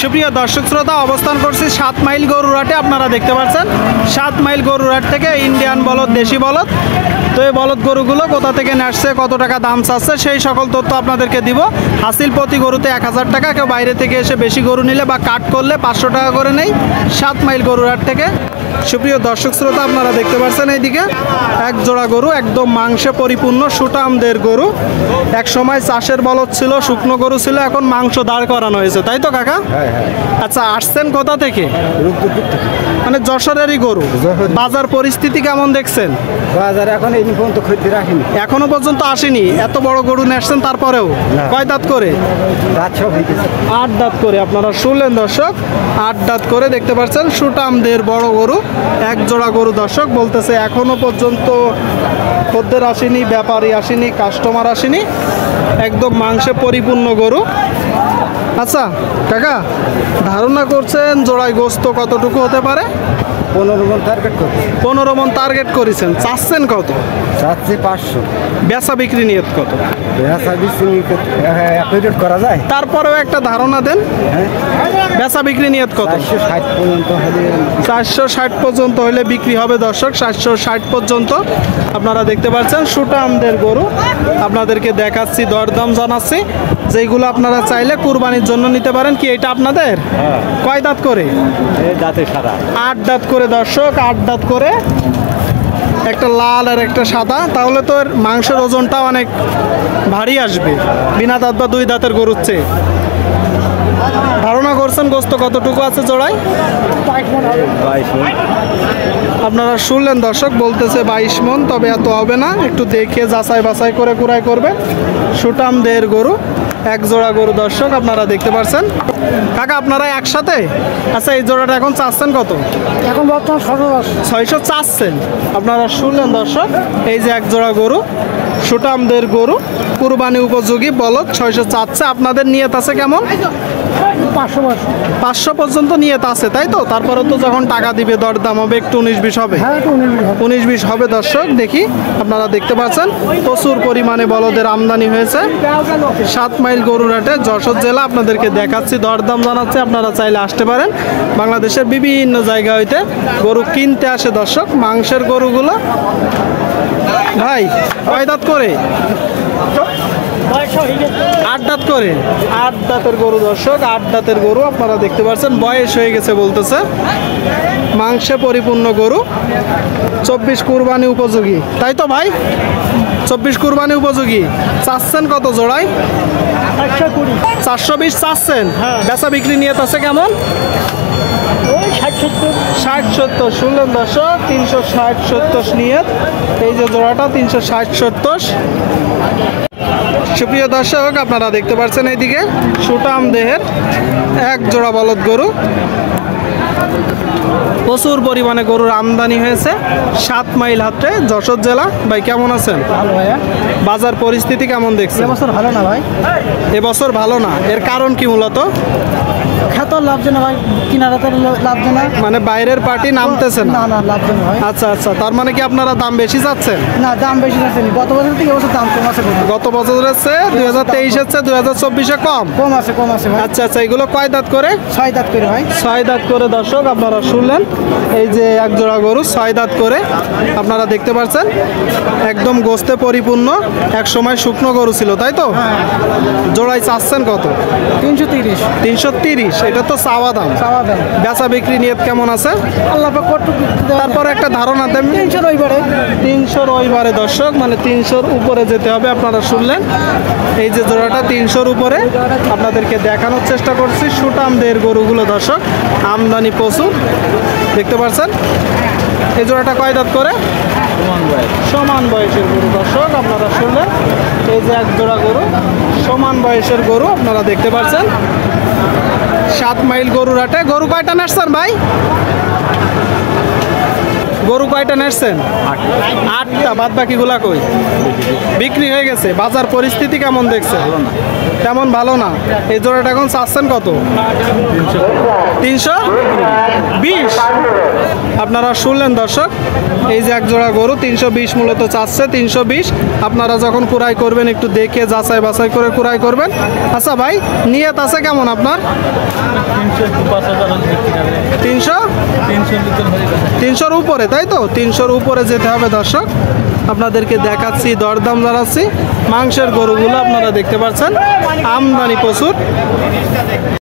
সুপ্রিয় দর্শক শ্রোতা, অবস্থান করছি 7 মাইল গরুরহাটে। আপনারা দেখতে পাচ্ছেন 7 মাইল গরুরহাট থেকে ইন্ডিয়ান বলদ, দেশি বলদ। তো এই বলদ গরুগুলো কোথা থেকে আসছে, কত টাকা দাম চাচ্ছে, সেই সকল তথ্য আপনাদেরকে দিব। হাসিল প্রতি গরুতে 1000 টাকা। কেউ বাইরে থেকে এসে বেশি গরু নিলে বা কাট করলে 500 টাকা করে নেই 7 মাইল গরুরহাট থেকে। সুপ্রিয় দর্শক শ্রোতা, আপনারা দেখতে পাচ্ছেন এইদিকে এক জোড়া গরু, একদম মাংসে পরিপূর্ণ সুটামদের গরু। এক সময় চাষের বলদ ছিল, শুকনো গরু ছিল, এখন মাংস দাঁড় করানো হয়েছে, তাই তো কাকা? আচ্ছা, আসছেন কোথা থেকে? মানে যশোরেরই গরু। বাজার পরিস্থিতি কেমন দেখছেন? বাজার এখন এই পর্যন্ত খদ্দের আসেনি, এখনো পর্যন্ত আসেনি। এত বড় গরু নিয়ে আসছেন, তারপরেও কয় দাঁত করে? রাত সব হয়ে গেছে। 8 দাঁত করে। আপনারা শুনলেন দর্শক, 8 দাঁত করে দেখতে পাচ্ছেন সুটামদের বড় গরু, এক জোড়া গরু। দর্শক বলতেছে এখনো পর্যন্ত খদ্দের আসেনি, ব্যাপারী আসেনি, কাস্টমার আসেনি, একদম মাংসে পরিপূর্ণ গরু। আচ্ছা কাকা, ধারণা করছেন জোড়ায় গোস্ত কতটুকু হতে পারে? 15 মন টার্গেট করছে। 15 মন টার্গেট করেছেন। চাচ্ছেন কত? চাচ্ছে 500। বেচা বিক্রি নিয়ত কত? বেচা বিক্রি রেট করা যায়, তারপরেও একটা ধারণা দেন। বেচা বিক্রি নিয়ত কত? 460 পর্যন্ত হলে। 460 পর্যন্ত হলে বিক্রি হবে দর্শক, 460 পর্যন্ত। আপনারা দেখতে পাচ্ছেন সুটামদের গরু, আপনাদেরকে দেখাচ্ছি, দরদাম জানাচ্ছি, যেগুলো আপনারা চাইলে কুরবানির জন্য নিতে পারেন। কি এটা আপনাদের? কয় দাঁত করে? দাঁতে সাদা। 8 দাঁত করে দর্শক, 8 দাঁত করে। একটা লাল আর একটা সাদা, তাহলে তো এর মাংসের ওজনটা অনেক ভারী আসবে বিনা দাঁত বা 2 দাঁতের গরুর চেয়ে। ধারণা করছেন গোস্ত কতটুকু আছে জোড়ায়? 22 মন। আপনারা শুনলেন দর্শক, বলতেছে 22 মন, তবে এত হবে না, একটু দেখে যাচাই বাছাই করে কুড়াই করবে। সুটামদের গরু, এক জোড়া গরু দর্শক, আপনারা দেখতে পাচ্ছেন। কাকা আপনারা একসাথে? আচ্ছা, এই জোড়াটা এখন চাচ্ছেন কত? এখন বর্তমান 600 চাচ্ছেন। আপনারা শুনলেন দর্শক, এই যে এক জোড়া গরু, সুটামদের গরু, কুরবানি উপযোগী বলদ, 600 চাচ্ছে। আপনাদের নিয়ত আছে কেমন? 500 পর্যন্ত নিয়ত আছে, তাই তো? তারপরে তো যখন টাকা দিবে দরদাম হবে, একটু 19-20 হবে। 19-20 হবে দর্শক। দেখি, আপনারা দেখতে পাচ্ছেন প্রচুর পরিমাণে বলদের আমদানি হয়েছে 7 মাইল গরুরহাটে, যশোর জেলা। আপনাদেরকে দেখাচ্ছি, দরদাম জানাচ্ছি, আপনারা চাইলে আসতে পারেন। বাংলাদেশের বিভিন্ন জায়গা হইতে গরু কিনতে আসে দর্শক, মাংসের গরুগুলো। ভাই কয় দাঁত করে? 8 দাঁত করে। 8 দাঁতের গরু দর্শক, 8 দাঁতের গরু। আপনারা দেখতে পাচ্ছেন বয়স হয়ে গেছে বলতেছে, মাংসে পরিপূর্ণ গরু। 24 কুরবানি উপযোগী, তাই তো ভাই? 24 কুরবানি উপযোগী। চাচ্ছেন কত জোড়ায়? 420 চাচ্ছেন। বেচা বিক্রি নিয়ত আছে কেমন? 60-70। শুনলেন দর্শক, 360-70 নিয়ত। এই যে জোড়াটা 360-70। সুপ্রিয় দর্শক, আপনারা দেখতে পাচ্ছেন এইদিকে সুটাম দেহের এক জোড়া বলদ গরু। প্রচুর পরিমাণে গরুর আমদানি হয়েছে 7 মাইল হাটে, যশোর জেলা। ভাই কেমন আছেন? ভালো ভাইয়া। বাজার পরিস্থিতি কেমন দেখছেন? এবছর ভালো না ভাই। এবছর ভালো না, এর কারণ কি মূলত? খেত লাভজনক ভাই, কিনারাতে লাভজনক। মানে বাইরের পার্টি নামতেছে না? না, লাভজনক ভাই। আচ্ছা আচ্ছা, তার মানে কি আপনারা দাম বেশি চাচ্ছেন? না, দাম বেশি যাচ্ছে। গত বছর থেকে এবছর দাম কম আছে। গত বছরের চেয়ে 2023-এর চেয়ে 2024-এ কম? কম আছে ভাই। আচ্ছা আচ্ছা, এগুলো কয় দাঁত করে? 6 দাঁত করে ভাই। 6 দাঁত করে দর্শক, আপনারা শুনলেন। এই যে এক জোড়া গরু 6 দাঁত করে, আপনারা দেখতে পাচ্ছেন, একদম গোস্তে পরিপূর্ণ। এক সময় শুকনো গরু ছিল, তাই তো? জোড়ায় চাচ্ছেন কত? 330। 330। এটা তো চাওয়া দাম। বেচা বিক্রি নিয়ত কেমন আছে? আল্লাহ পাক কত। তারপর একটা ধারণা দেন। 300 ওইবারে। 300 ওইবারে দর্শক, মানে 300-র উপরে যেতে হবে। আপনারা শুনলেন, এই যে জোড়াটা 300-র উপরে। আপনাদেরকে দেখানোর চেষ্টা করছি সুটামদের গরুগুলো দর্শক, আমদানি প্রচুর। দেখতে পাচ্ছেন এই জোড়াটা কয় দাঁত করে? সমান বয়সের গরু দর্শক, আপনারা শুনলেন। এই যে এক জোড়া গরু, সমান বয়সের গরু, আপনারা দেখতে পাচ্ছেন 7 মাইল গরুরহাটে। গরু কয়টা নাচছেন ভাই? গরু কয়টা নেসছেন? আটটা। বাদ বাকিগুলা কই? বিক্রি হয়ে গেছে। বাজার পরিস্থিতি কেমন দেখছে? তেমন ভালো না। এই জোড়াটা এখন চাচ্ছেন কত? 320। আপনারা শুনলেন দর্শক, এই যে এক জোড়া গরু 320 মূলত চাচ্ছে। 320 আপনারা যখন কুড়াই করবেন একটু দেখে যাচাই বাছাই করে কুড়াই করবেন। আচ্ছা ভাই, নিয়ত আছে কেমন আপনার? 300-300-300-র উপরে, তাই তো? 300-র উপরে যেতে হবে দর্শক। আপনাদেরকে দেখাচ্ছি, দরদাম জানাচ্ছি। মাংসের গরুগুলো আপনারা দেখতে পাচ্ছেন, আমদানি প্রচুর।